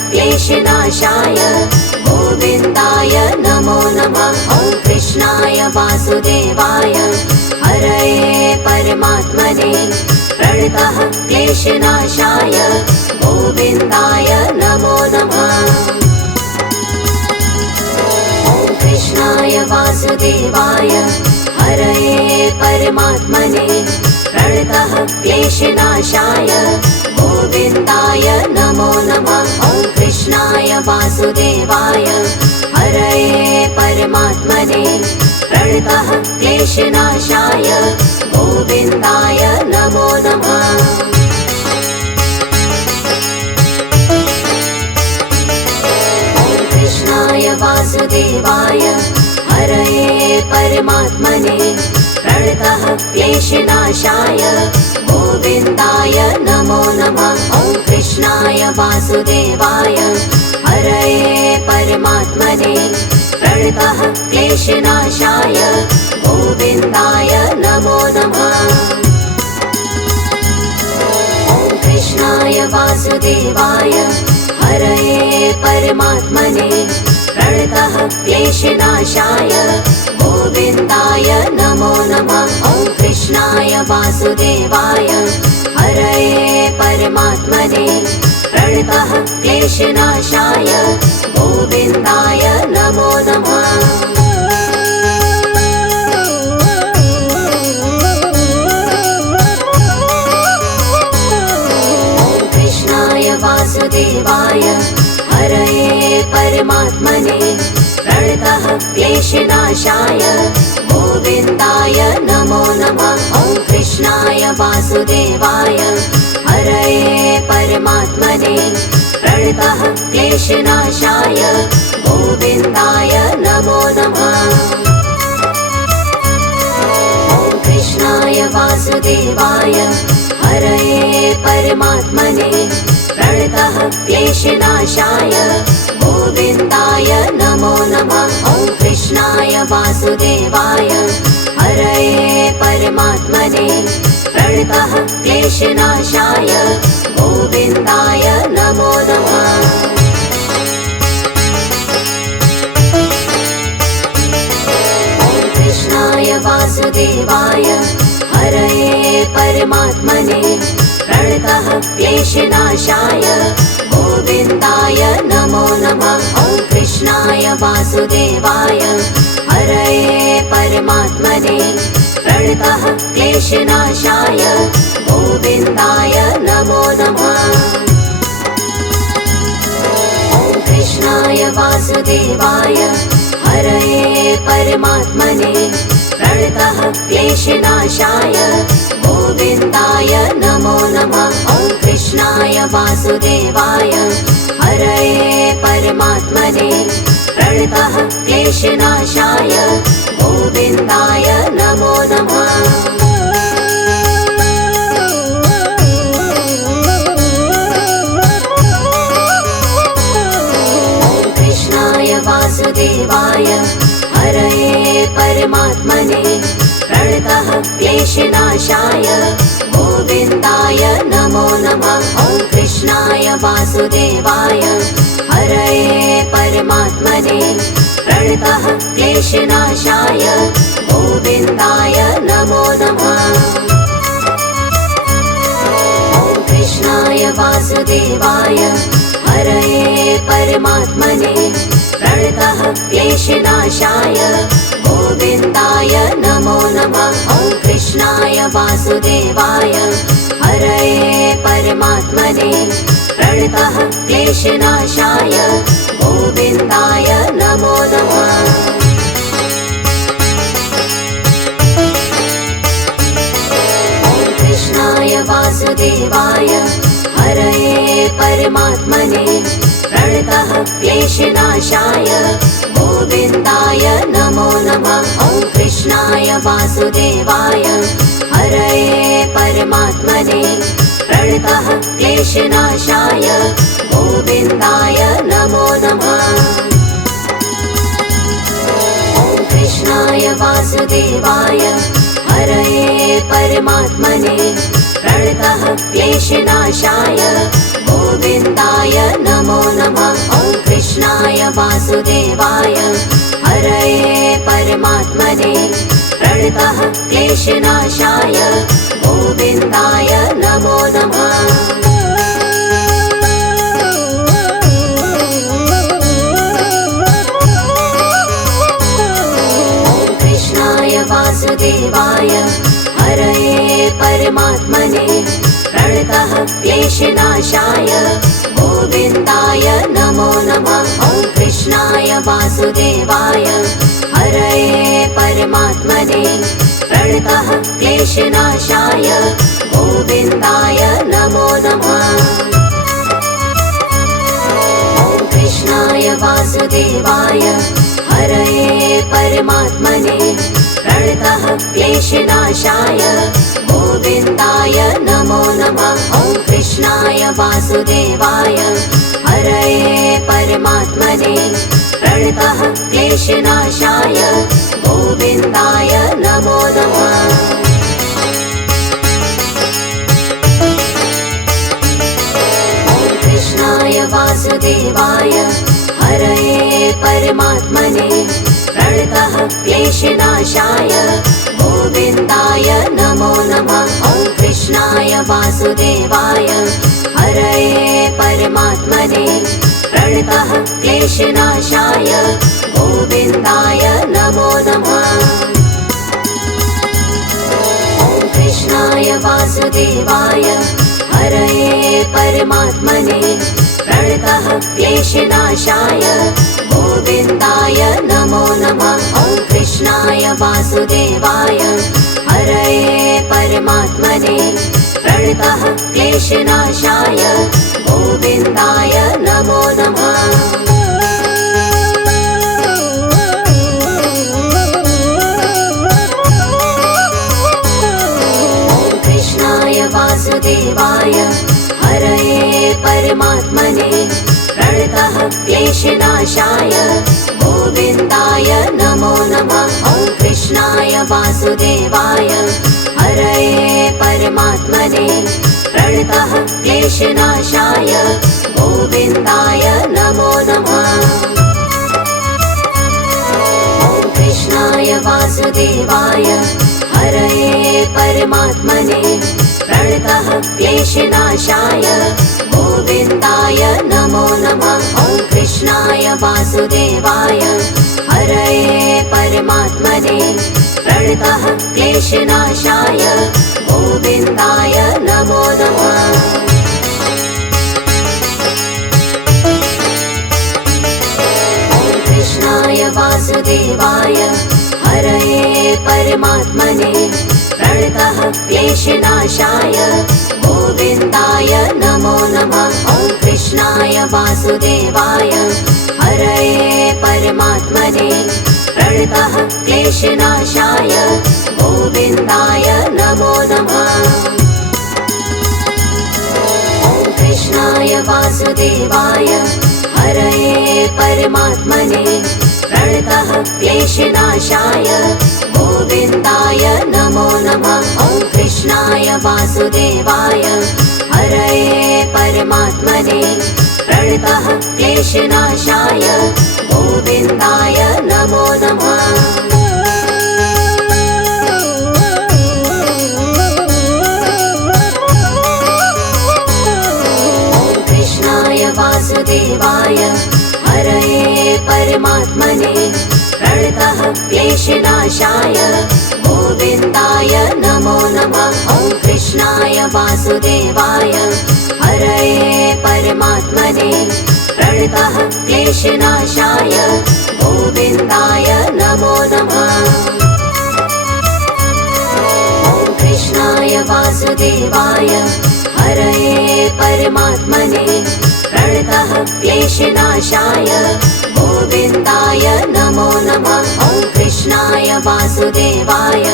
क्लेशनाशाय गोविन्दाय नमो नमः। ॐ कृष्णाय वासुदेवाय हरये परमात्मने प्रणतः क्लेशनाशाय गोविन्दाय नमो नमः। ॐ कृष्णाय वासुदेवाय हरये परमात्मने प्रणतः क्लेशनाशाय गोविन्दाय नमो नमः। ॐ कृष्णाय वासुदेवाय हरये परमात्मने प्रणतः क्लेशनाशाय गोविन्दाय नमो नमः। ॐ कृष्णाय वासुदेवाय हरये परमात्मने प्रणतः क्लेशनाशाय गोविन्दाय नमो नमः। ॐ कृष्णाय वासुदेवाय हरये परमात्मने प्रणतः क्लेशनाशाय गोविन्दाय नमो नमः। ॐ कृष्णाय वासुदेवाय हरये परमात्मने प्रणतः क्लेशनाशाय गोविन्दाय नमो नमः। ॐ कृष्णाय वासुदेवाय हरये परमात्मने प्रणतः क्लेशनाशाय गोविन्दाय नमो नमः। ॐ कृष्णाय वासुदेवाय हरये परमात्मने प्रणतः क्लेशनाशाय गोविन्दाय नमो नमः। ॐ कृष्णाय वासुदेवाय हरये परमात्मने प्रणतः क्लेशनाशाय गोविन्दाय नमो नमः। ॐ कृष्णाय वासुदेवाय हरये परमात्मने प्रणतः क्लेशनाशाय गोविन्दाय नमो नमः। ॐ कृष्णाय वासुदेवाय हरये परमात्मने प्रणतः क्लेशनाशाय गोविन्दाय नमो नमः। ॐ कृष्णाय वासुदेवाय हरये परमात्मने प्रणतः क्लेशनाशाय गोविन्दाय नमो नमः। ॐ कृष्णाय वासुदेवाय हरये परमात्मने प्रणतः क्लेशनाशाय गोविन्दाय नमो नमः। ॐ कृष्णाय वासुदेवाय हरये परमात्मने प्रणतः क्लेशनाशाय गोविन्दाय नमो नमः। ॐ कृष्णाय वासुदेवाय हरये परमात्मने प्रणतः क्लेशनाशाय गोविन्दाय नमो नमः। ॐ कृष्णाय वासुदेवाय हरये परमात्मने प्रणतः क्लेशनाशाय गोविन्दाय नमो नमः। ॐ कृष्णाय वासुदेवाय हरये परमात्मने प्रणतः क्लेशनाशाय गोविन्दाय नमो नमः। ॐ कृष्णाय वासुदेवाय हरये परमात्मने प्रणतः क्लेशनाशाय गोविन्दाय नमो नमः। ॐ कृष्णाय वासुदेवाय हरये परमात्मने प्रणतः क्लेशनाशाय गोविन्दाय नमो नमः। ॐ कृष्णाय वासुदेवाय हरये परमात्मने प्रणतः क्लेशनाशाय गोविन्दाय नमो नमः। ॐ कृष्णाय वासुदेवाय हरये परमात्मने प्रणतः क्लेशनाशाय गोविन्दाय नमो नमः। ॐ कृष्णाय वासुदेवाय हरये परमात्मने प्रणतः क्लेशनाशाय गोविन्दाय नमो नमः। वासुदेवाय हरये परमात्मने प्रणतः क्लेशनाशाय गोविन्दाय नमो नमः। वासुदेवाय हरये परमात्मने प्रणतः क्लेशनाशाय गोविन्दाय नमो नमः। ॐ कृष्णाय वासुदेवाय हरये परमात्मने प्रणतः क्लेशनाशाय गोविन्दाय नमो नमः। ॐ कृष्णाय वासुदेवाय हरये परमात्मने प्रणतः क्लेशनाशाय गोविन्दाय नमो नमः। ॐ कृष्णाय वासुदेवाय हरये परमात्मने प्रणतः क्लेशनाशाय गोविन्दाय नमो नमः। ॐ कृष्णाय वासुदेवाय हरये परमात्मने प्रणतः क्लेशनाशाय गोविन्दाय नमो नमः। ॐ कृष्णाय वासुदेवाय हरये परमात्मने प्रणतः क्लेशनाशाय गोविन्दाय नमो नमः। ॐ कृष्णाय वासुदेवाय हरये परमात्मने प्रणतः क्लेशनाशाय गोविन्दाय नमो नमः। ॐ कृष्णाय वासुदेवाय हरये परमात्मने प्रणतः क्लेशनाशाय गोविन्दाय नमो नमः। ॐ कृष्णाय वासुदेवाय हरये परमात्मने प्रणतः क्लेशनाशाय गोविन्दाय नमो नमः। ॐ कृष्णाय वासुदेवाय हरये परमात्मने प्रणतः क्लेशनाशाय गोविन्दाय नमो नमः। ॐ कृष्णाय वासुदेवाय हरये परमात्मने प्रणतः क्लेशनाशाय गोविन्दाय नमो नमः। ॐ कृष्णाय वासुदेवाय हरये परमात्मने प्रणतः क्लेशनाशाय गोविन्दाय नमो नमः। ॐ कृष्णाय वासुदेवाय हरये परमात्मने प्रणतः क्लेशनाशाय गोविन्दाय नमो नमः। ॐ कृष्णाय वासुदेवाय हरये परमात्मने प्रणतः क्लेशनाशाय गोविन्दाय नमो नमः। ॐ कृष्णाय वासुदेवाय हरये परमात्मने प्रणतः क्लेशनाशाय गोविन्दाय नमो नमः। ॐ कृष्णाय वासुदेवाय हरये परमात्मने प्रणतः क्लेशनाशाय गोविन्दाय नमो नमः। ॐ कृष्णाय वासुदेवाय हरये परमात्मने प्रणतः क्लेशनाशाय गोविन्दाय नमो नमः। ॐ कृष्णाय वासुदेवाय हरये परमात्मने प्रणतः क्लेशनाशाय गोविन्दाय नमो नमः। ॐ कृष्णाय वासुदेवाय हरये परमात्मने प्रणतः क्लेशनाशाय गोविन्दाय नमो नमः। ॐ कृष्णाय वासुदेवाय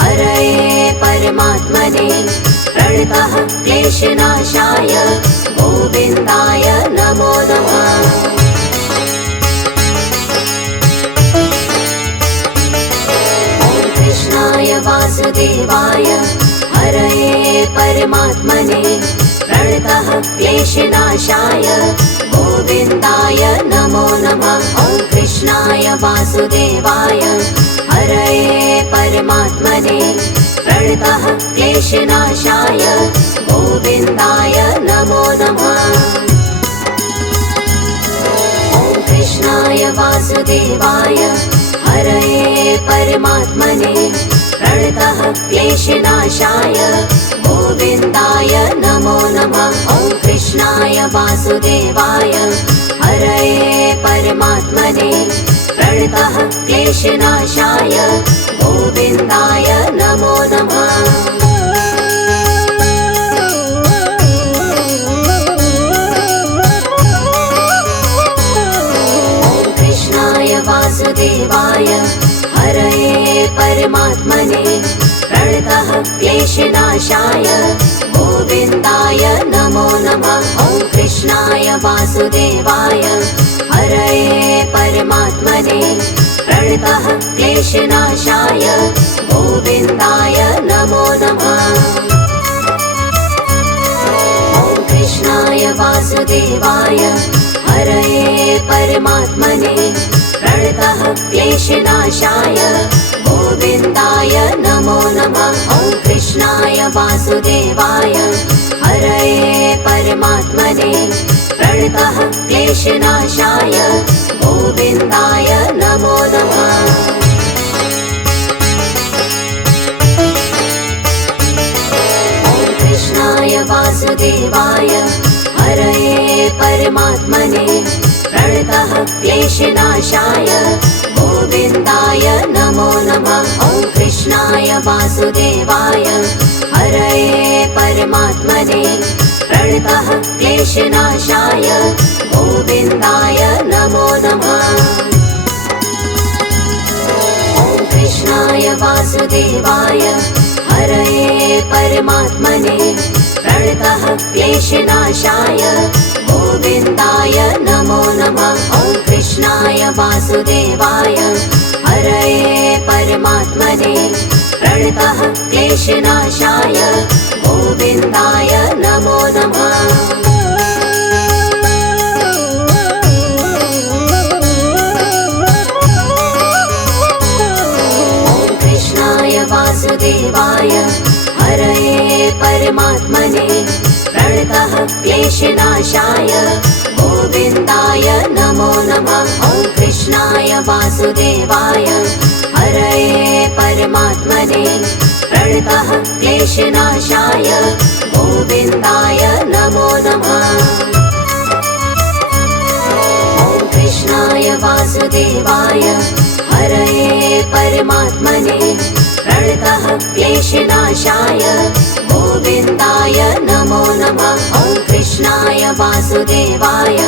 हरये परमात्मने प्रणतः क्लेशनाशाय गोविन्दाय नमो नमः। ॐ कृष्णाय वासुदेवाय हरये परमात्मने प्रणतः क्लेशनाशाय गोविन्दाय नमो नमः। वासुदेवाय हरये परमात्मने प्रणतः क्लेशनाशाय गोविन्दाय नमो नमः। ॐ कृष्णाय वासुदेवाय हरये परमात्मने प्रणतः क्लेशनाशाय गोविन्दाय नमो नमः। ॐ कृष्णाय वासुदेवाय हरये परमात्मने प्रणतः क्लेशनाशाय गोविन्दाय नमो नमः। ॐ कृष्णाय वासुदेवाय हरये परमात्मने प्रणतः क्लेशनाशाय गोविन्दाय नमो नमः। ॐ कृष्णाय वासुदेवाय हरये परमात्मने प्रणतः क्लेशनाशाय गोविन्दाय नमो नमः। ॐ कृष्णाय वासुदेवाय हरये परमात्मने प्रणतः क्लेशनाशाय गोविन्दाय नमो नमः। ॐ कृष्णाय वासुदेवाय हरये परमात्मने प्रणतः क्लेशनाशाय गोविन्दाय नमो नमः। ॐ कृष्णाय वासुदेवाय हरये परमात्मने प्रणतः क्लेशनाशाय गोविन्दाय नमो नमः। ॐ कृष्णाय वासुदेवाय हरये परमात्मने प्रणतः क्लेशनाशाय गोविन्दाय नमो नमः। ॐ कृष्णाय वासुदेवाय हरये परमात्मने प्रणतः क्लेशनाशाय गोविन्दाय नमो नमः। ॐ कृष्णाय वासुदेवाय हरये परमात्मने प्रणतः क्लेशनाशाय गोविन्दाय नमो नमः। ॐ कृष्णाय वासुदेवाय हरये परमात्मने प्रणतः क्लेशनाशाय गोविन्दाय नमो नमः। ॐ कृष्णाय वासुदेवाय हरये परमात्मने प्रणतः क्लेशनाशाय गोविन्दाय नमो नमः। ॐ कृष्णाय वासुदेवाय हरये परमात्मने प्रणतः क्लेशनाशाय गोविन्दाय नमो नमः। ॐ कृष्णाय वासुदेवाय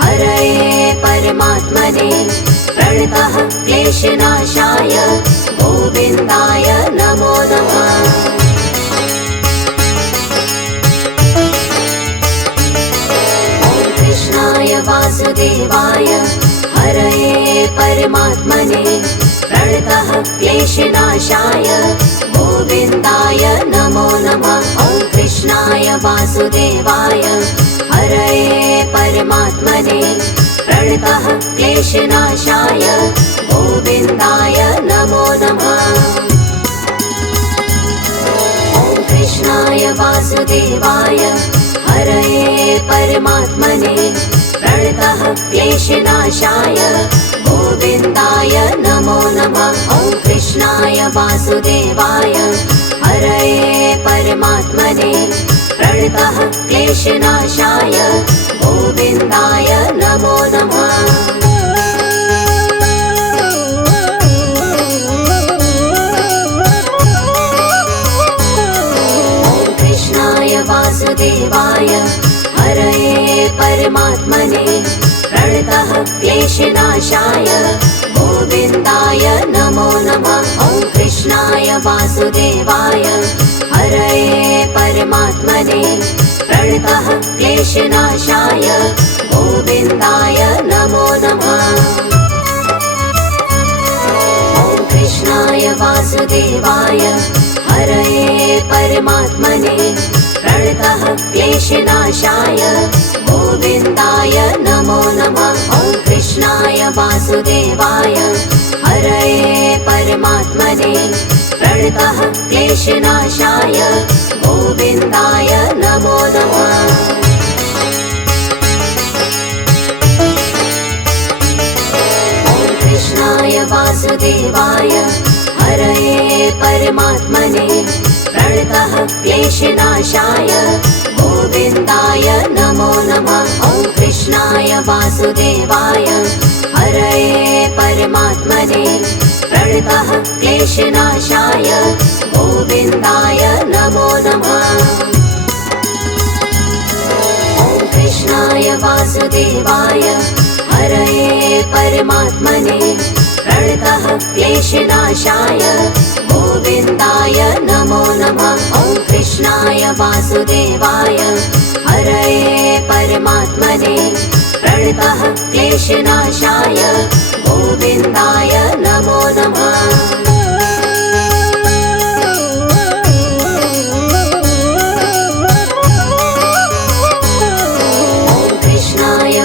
हरये परमात्मने प्रणतः क्लेशनाशाय गोविन्दाय नमो नमः। ॐ कृष्णाय वासुदेवाय हरये परमात्मने प्रणतः क्लेशनाशाय गोविन्दाय नमो नमः। ॐ कृष्णाय वासुदेवाय हरये परमात्मने प्रणतः क्लेशनाशाय गोविन्दाय नमो नमः। ॐ कृष्णाय वासुदेवाय हरये परमात्मने प्रणतः क्लेशनाशाय गोविन्दाय नमो नमः। ॐ कृष्णाय वासुदेवाय हरये परमात्मने प्रणतः क्लेशनाशाय गोविन्दाय नमो नमः। ॐ कृष्णाय वासुदेवाय हरये परमात्मने प्रणतः क्लेशनाशाय गोविन्दाय नमो नमः। ॐ कृष्णाय वासुदेवाय हरये परमात्मने प्रणतः क्लेशनाशाय गोविन्दाय नमो नमः। ॐ कृष्णाय वासुदेवाय हरये परमात्मने प्रणतः क्लेशनाशाय गोविन्दाय नमो नमः। ॐ कृष्णाय वासुदेवाय परमात्मने प्रणतः क्लेशनाशाय गोविन्दाय नमो नमः। कृष्णाय वासुदेवाय हरये परमात्मने प्रणतः क्लेशनाशाय गोविन्दाय नमो नमः। ॐ कृष्णाय वासुदेवाय हरये परमात्मने प्रणतः क्लेशनाशाय गोविन्दाय नमो नमः। ॐ कृष्णाय वासुदेवाय हरये परमात्मने प्रणतः क्लेशनाशाय गोविन्दाय नमो नमः। ॐ कृष्णाय वासुदेवाय हरये परमात्मने प्रणतः क्लेशनाशाय गोविन्दाय नमो नमः।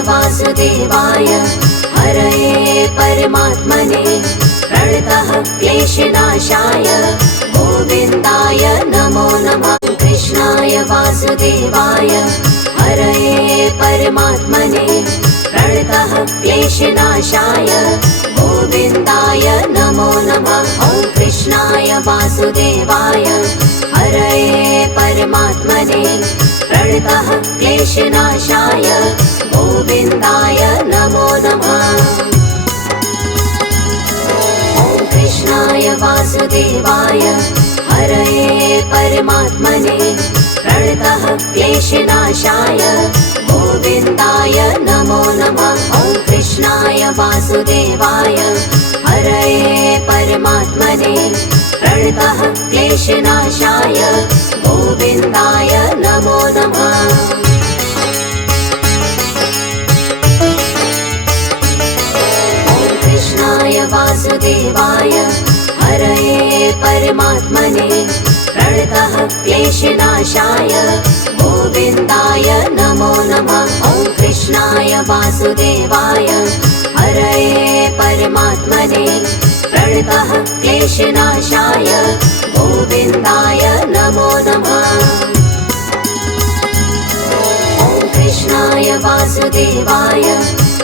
वासुदेवाय हरये परमात्मने प्रणतः क्लेशनाशाय गोविन्दाय नमो नमः। कृष्णाय वासुदेवाय हरये परमात्मने प्रणतः क्लेशनाशाय गोविन्दाय नमो नमः। ॐ कृष्णाय वासुदेवाय हरये परमात्मने प्रणतः क्लेशनाशाय गोविन्दाय नमो नमः। ॐ कृष्णाय वासुदेवाय हरये परमात्मने प्रणतः क्लेशनाशाय गोविन्दाय नमो नमः। ॐ कृष्णाय वासुदेवाय हरये परमात्मने प्रणतः क्लेशनाशाय गोविन्दाय नमो नमः। वासुदेवाय हरये परमात्मने प्रणतः क्लेशनाशाय गोविन्दाय नमो नमः। ॐ कृष्णाय वासुदेवाय हरये परमात्मने प्रणतः क्लेशनाशाय गोविन्दाय नमो नमः। ॐ कृष्णाय वासुदेवाय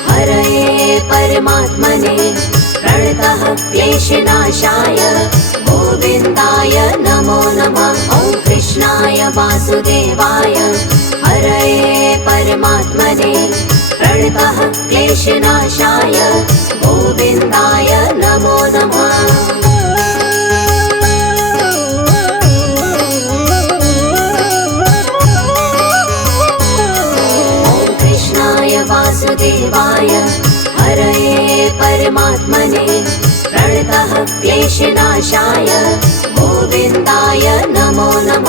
हरये परमात्मने प्रणतः क्लेशनाशाय गोविन्दाय नमो नमः। ॐ कृष्णाय वासुदेवाय हरये परमात्मने प्रणतः क्लेशनाशाय गोविन्दाय नमो नमः। वासुदेवाय हरये परमात्मने प्रणतः क्लेशनाशाय गोविन्दाय नमो नमः।